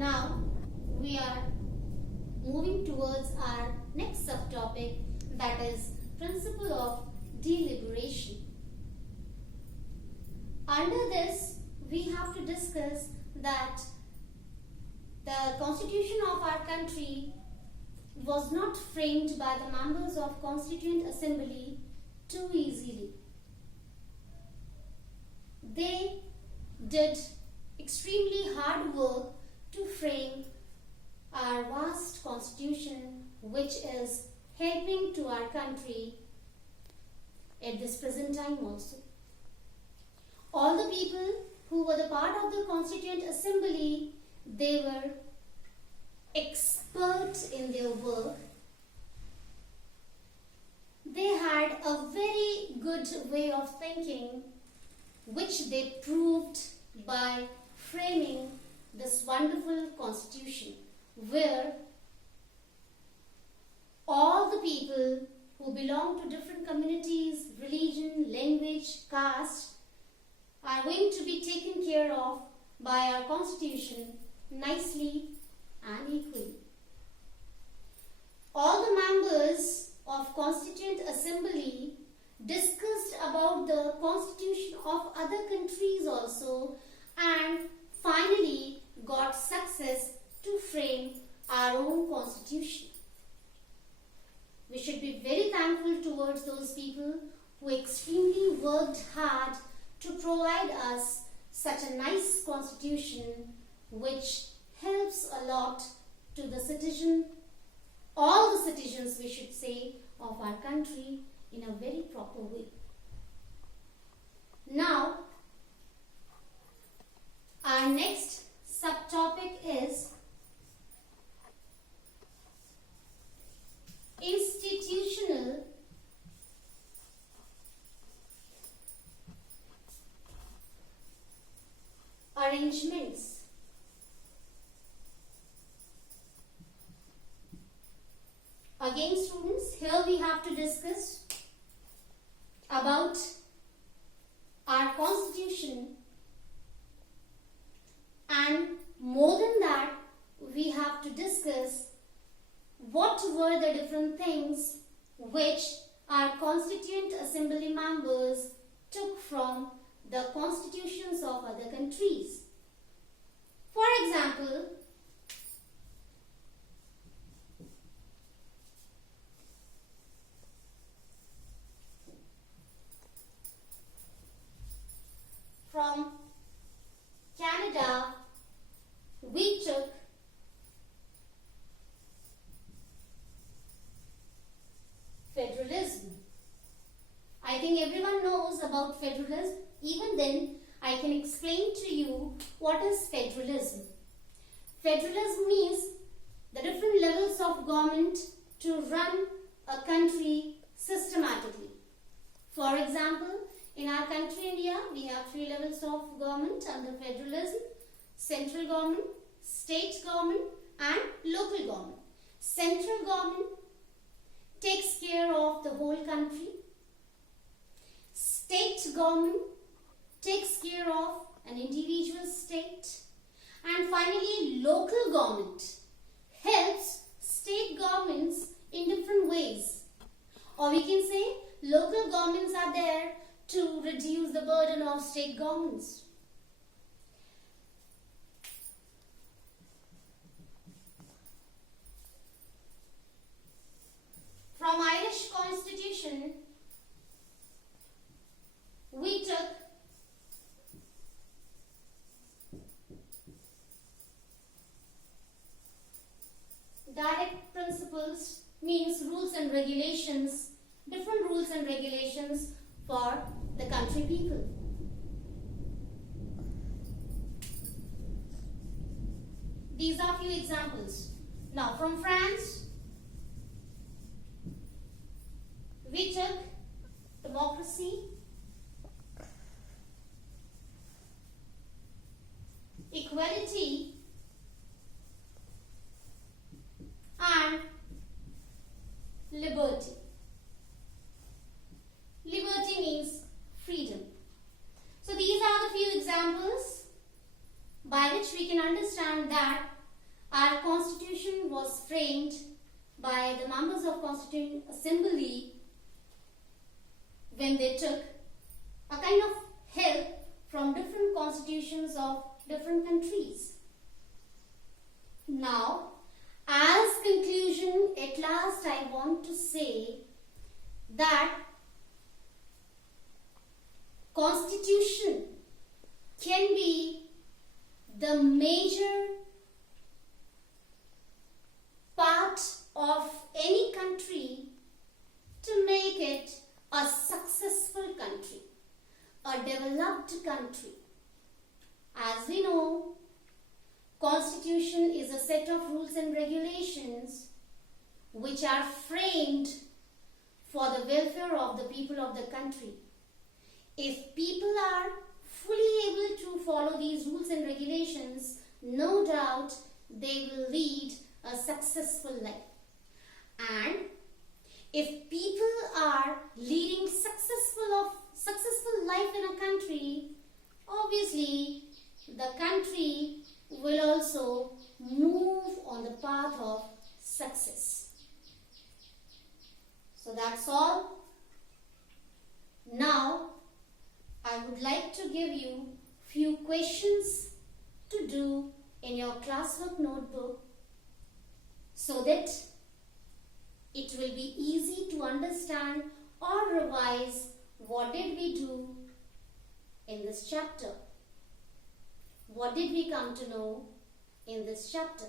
Now we are moving towards our next subtopic, that is principle of deliberation. Under this, we have to discuss that the constitution of our country was not framed by the members of Constituent Assembly too easily. They did extremely hard work to frame our vast constitution, which is helping to our country at this present time also. All the people who were the part of the Constituent Assembly, they were expert in their work. They had a very good way of thinking, which they proved by framing this wonderful constitution, where all the people who belong to different communities, religion, language, caste are going to be taken care of by our constitution nicely and equally. All the members of Constituent Assembly discussed about the constitution of other countries also, and finally got success to frame our own constitution. We should be very thankful towards those people who extremely worked hard to provide us such a nice constitution, which helps a lot to the citizen, all the citizens we should say, of our country in a very proper way. Now, our next subtopic is institutional arrangements. Again, students, here we have to discuss about our constitution, and more than that, we have to discuss what were the different things which our Constituent Assembly members took from the constitutions of other countries. For example, from Canada, we took federalism. I think everyone knows about federalism. Even then, I can explain to you what is federalism. Federalism means the different levels of government to run a country systematically. For example, in our country India, we have 3 levels of government under federalism: central government, state government and local government. Central government takes care of the whole country. State government takes care of an individual state. And finally, local government helps state governments in different ways. Or we can say local governments are there to reduce the burden of state governments. From Irish Constitution, we took direct principles, means rules and regulations, different rules and regulations for the country people. These are few examples. Now from France, we took democracy, equality and liberty. Liberty means freedom. So these are the few examples by which we can understand that Our constitution was framed by the members of Constituent Assembly when they took a kind of help from different constitutions of different countries. Now, as conclusion, at last I want to say that constitution can be the major part of any country to make it a successful country, a developed country. As we know, Constitution is a set of rules and regulations which are framed for the welfare of the people of the country. If people are fully able to follow these rules and regulations, no doubt they will lead a successful life. And if people are leading successful life in a country, obviously the country will also move on the path of success. So that's all. Now I would like to give you few questions to do in your classwork notebook so that it will be easy to understand or revise what did we do in this chapter. What did we come to know in this chapter?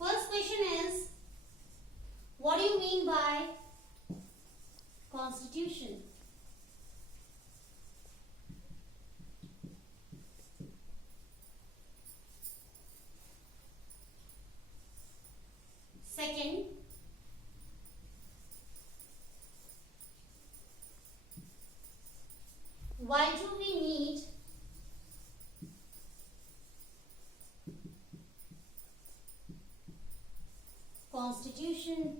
First question is, what do you mean by constitution? Second, why do we need constitution?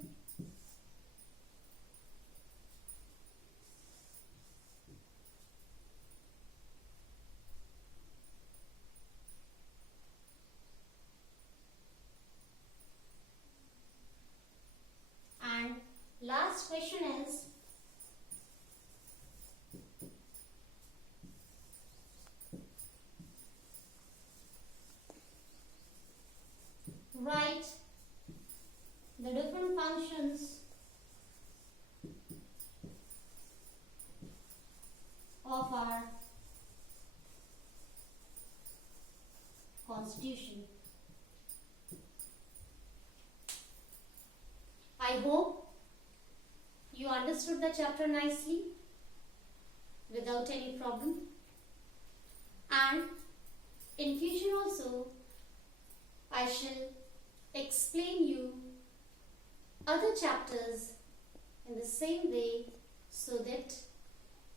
And last question is, write the different functions of our constitution. I hope you understood the chapter nicely without any problem, and in future also I shall explain you other chapters in the same way so that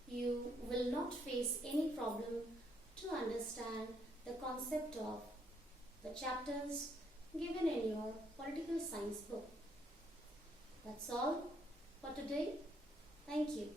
you will not face any problem to understand the concept of the chapters given in your political science book. That's all for today. Thank you.